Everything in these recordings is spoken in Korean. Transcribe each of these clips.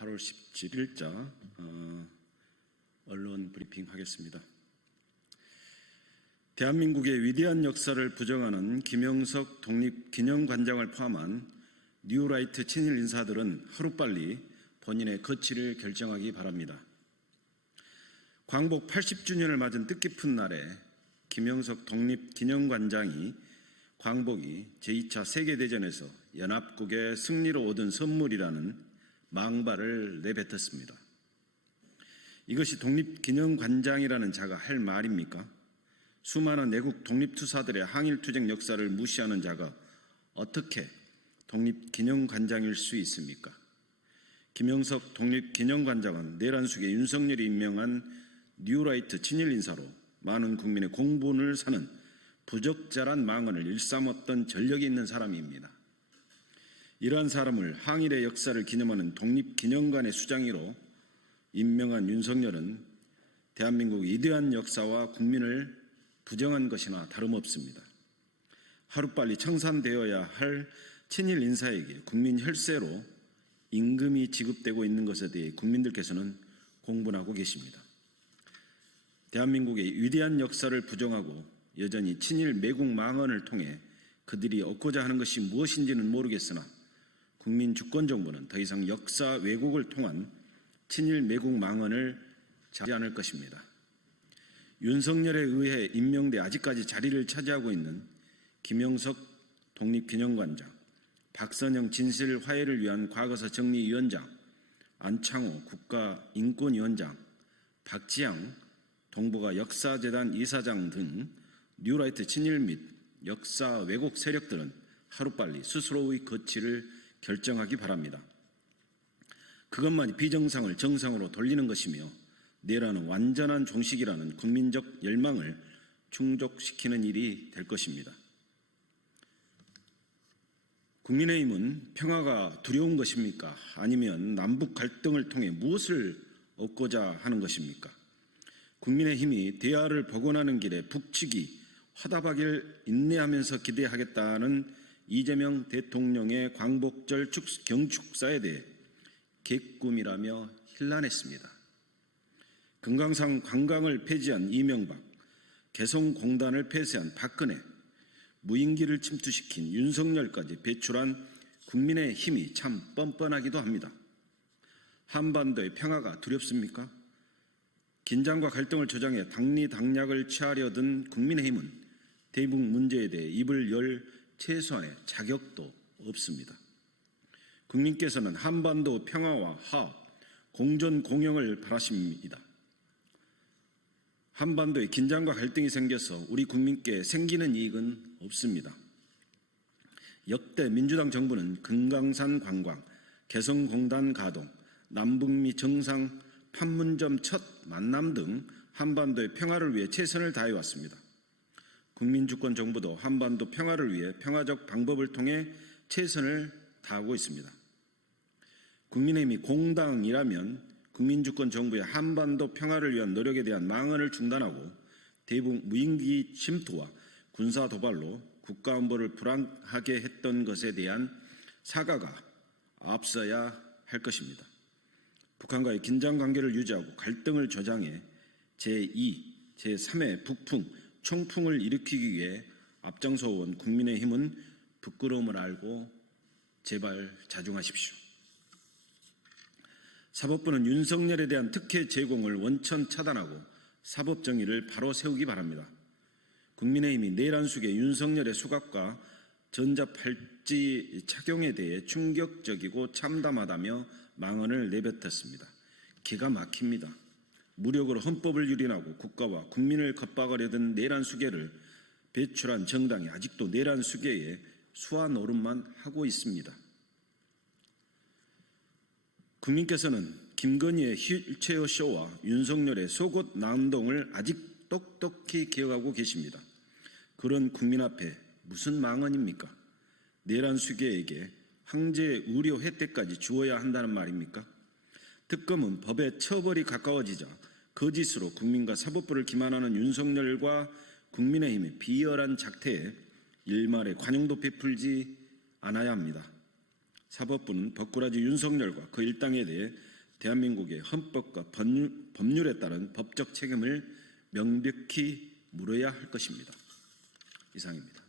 8월 17일자 언론 브리핑 하겠습니다. 대한민국의 위대한 역사를 부정하는 김영석 독립기념관장을 포함한 뉴라이트 친일 인사들은 하루빨리 본인의 거취를 결정하기 바랍니다. 광복 80주년을 맞은 뜻깊은 날에 김영석 독립기념관장이 광복이 제2차 세계대전에서 연합국의 승리로 얻은 선물이라는 망발을 내뱉었습니다. 이것이 독립기념관장이라는 자가 할 말입니까? 수많은 내국 독립투사들의 항일투쟁 역사를 무시하는 자가 어떻게 독립기념관장일 수 있습니까? 김영석 독립기념관장은 내란숙의 윤석열이 임명한 뉴라이트 친일 인사로 많은 국민의 공분을 사는 부적절한 망언을 일삼았던 전력이 있는 사람입니다. 이러한 사람을 항일의 역사를 기념하는 독립기념관의 수장으로 임명한 윤석열은 대한민국의 위대한 역사와 국민을 부정한 것이나 다름없습니다. 하루빨리 청산되어야 할 친일 인사에게 국민 혈세로 임금이 지급되고 있는 것에 대해 국민들께서는 공분하고 계십니다. 대한민국의 위대한 역사를 부정하고 여전히 친일 매국 망언을 통해 그들이 얻고자 하는 것이 무엇인지는 모르겠으나 국민 주권정부는 더 이상 역사 왜곡을 통한 친일 매국 망언을 하지 않을 것입니다. 윤석열에 의해 임명돼 아직까지 자리를 차지하고 있는 김영석 독립기념관장, 박선영 진실화해를 위한 과거사 정리위원장, 안창호 국가인권위원장, 박지양 동북아 역사재단 이사장 등 뉴라이트 친일 및 역사 왜곡 세력들은 하루빨리 스스로의 거취를 결정하기 바랍니다. 그것만이 비정상을 정상으로 돌리는 것이며 내란은 완전한 종식이라는 국민적 열망을 충족시키는 일이 될 것입니다. 국민의힘은 평화가 두려운 것입니까? 아니면 남북 갈등을 통해 무엇을 얻고자 하는 것입니까? 국민의힘이 대화를 복원하는 길에 북측이 화답하길 인내하면서 기대하겠다는 이재명 대통령의 광복절 경축사에 대해 개꿈이라며 힐난했습니다. 금강산 관광을 폐지한 이명박, 개성공단을 폐쇄한 박근혜, 무인기를 침투시킨 윤석열까지 배출한 국민의 힘이 참 뻔뻔하기도 합니다. 한반도의 평화가 두렵습니까? 긴장과 갈등을 조장해 당리당략을 취하려던 국민의힘은 대북 문제에 대해 입을 열 최소한의 자격도 없습니다. 국민께서는 한반도 평화와 화합, 공존 공영을 바라십니다. 한반도에 긴장과 갈등이 생겨서 우리 국민께 생기는 이익은 없습니다. 역대 민주당 정부는 금강산 관광, 개성공단 가동, 남북미 정상 판문점 첫 만남 등 한반도의 평화를 위해 최선을 다해왔습니다. 국민주권 정부도 한반도 평화를 위해 평화적 방법을 통해 최선을 다하고 있습니다. 국민의힘이 공당이라면 국민주권 정부의 한반도 평화를 위한 노력에 대한 망언을 중단하고 대북 무인기 침투와 군사 도발로 국가안보를 불안하게 했던 것에 대한 사과가 앞서야 할 것입니다. 북한과의 긴장관계를 유지하고 갈등을 조장해 제2, 제3의 북풍, 총풍을 일으키기 위해 앞장서온 국민의힘은 부끄러움을 알고 제발 자중하십시오. 사법부는 윤석열에 대한 특혜 제공을 원천 차단하고 사법정의를 바로 세우기 바랍니다. 국민의힘이 내란숙의 윤석열의 수갑과 전자팔찌 착용에 대해 충격적이고 참담하다며 망언을 내뱉었습니다. 기가 막힙니다. 무력으로 헌법을 유린하고 국가와 국민을 겁박하려던 내란수계를 배출한 정당이 아직도 내란수계에 수화 노릇만 하고 있습니다. 국민께서는 김건희의 휠체어 쇼와 윤석열의 속옷 난동을 아직 똑똑히 기억하고 계십니다. 그런 국민 앞에 무슨 망언입니까? 내란수계에게 황제 의료 혜택까지 주어야 한다는 말입니까? 특검은 법의 처벌이 가까워지자 거짓으로 국민과 사법부를 기만하는 윤석열과 국민의힘의 비열한 작태에 일말의 관용도 베풀지 않아야 합니다. 사법부는 법꾸라지 윤석열과 그 일당에 대해 대한민국의 헌법과 법률에 따른 법적 책임을 명백히 물어야 할 것입니다. 이상입니다.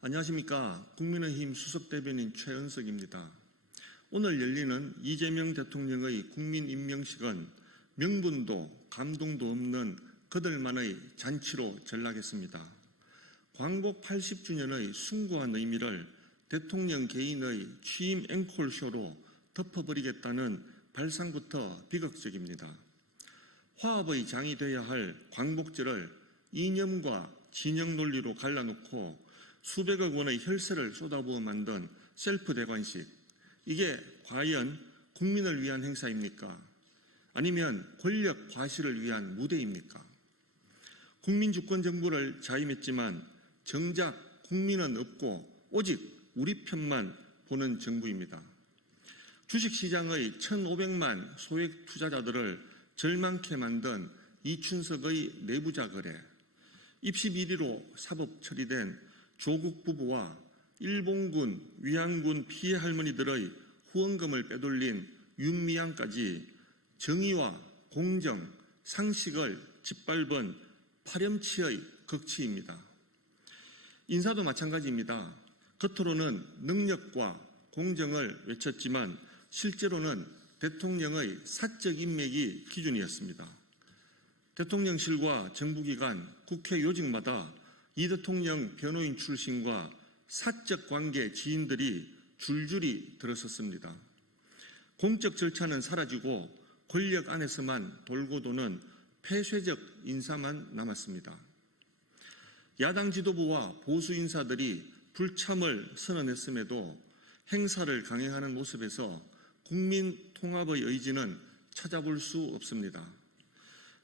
안녕하십니까. 국민의힘 수석대변인 최은석입니다. 오늘 열리는 이재명 대통령의 국민임명식은 명분도 감동도 없는 그들만의 잔치로 전락했습니다. 광복 80주년의 숭고한 의미를 대통령 개인의 취임 앵콜쇼로 덮어버리겠다는 발상부터 비극적입니다. 화합의 장이 되어야 할 광복절을 이념과 진영 논리로 갈라놓고 수백억 원의 혈세를 쏟아부어 만든 셀프 대관식, 이게 과연 국민을 위한 행사입니까? 아니면 권력 과시를 위한 무대입니까? 국민주권정부를 자임했지만 정작 국민은 없고 오직 우리 편만 보는 정부입니다. 주식시장의 1,500만 소액 투자자들을 절망케 만든 이춘석의 내부자 거래, 입시 비리로 사법 처리된 조국 부부와 일본군, 위안군 피해 할머니들의 후원금을 빼돌린 윤미향까지 정의와 공정, 상식을 짓밟은 파렴치의 극치입니다. 인사도 마찬가지입니다. 겉으로는 능력과 공정을 외쳤지만 실제로는 대통령의 사적 인맥이 기준이었습니다. 대통령실과 정부기관, 국회 요직마다 이 대통령 변호인 출신과 사적 관계 지인들이 줄줄이 들어섰습니다. 공적 절차는 사라지고 권력 안에서만 돌고 도는 폐쇄적 인사만 남았습니다. 야당 지도부와 보수 인사들이 불참을 선언했음에도 행사를 강행하는 모습에서 국민 통합의 의지는 찾아볼 수 없습니다.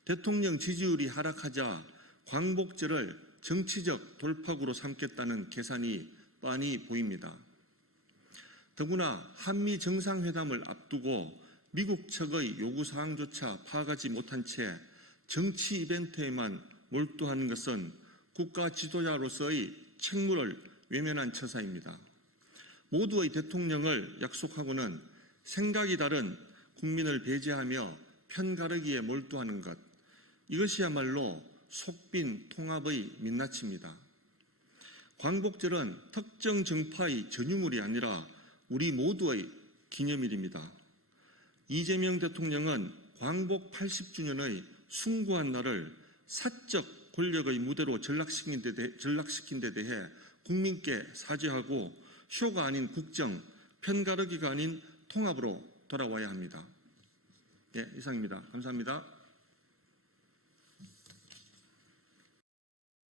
대통령 지지율이 하락하자 광복절을 정치적 돌파구로 삼겠다는 계산이 빤히 보입니다. 더구나 한미 정상회담을 앞두고 미국 측의 요구사항조차 파악하지 못한 채 정치 이벤트에만 몰두하는 것은 국가 지도자로서의 책무를 외면한 처사입니다. 모두의 대통령을 약속하고는 생각이 다른 국민을 배제하며 편가르기에 몰두하는 것, 이것이야말로 속빈 통합의 민낯입니다. 광복절은 특정 정파의 전유물이 아니라 우리 모두의 기념일입니다. 이재명 대통령은 광복 80주년의 숭고한 날을 사적 권력의 무대로 전락시킨 데 대해 국민께 사죄하고 쇼가 아닌 국정, 편가르기가 아닌 통합으로 돌아와야 합니다. 네, 이상입니다. 감사합니다.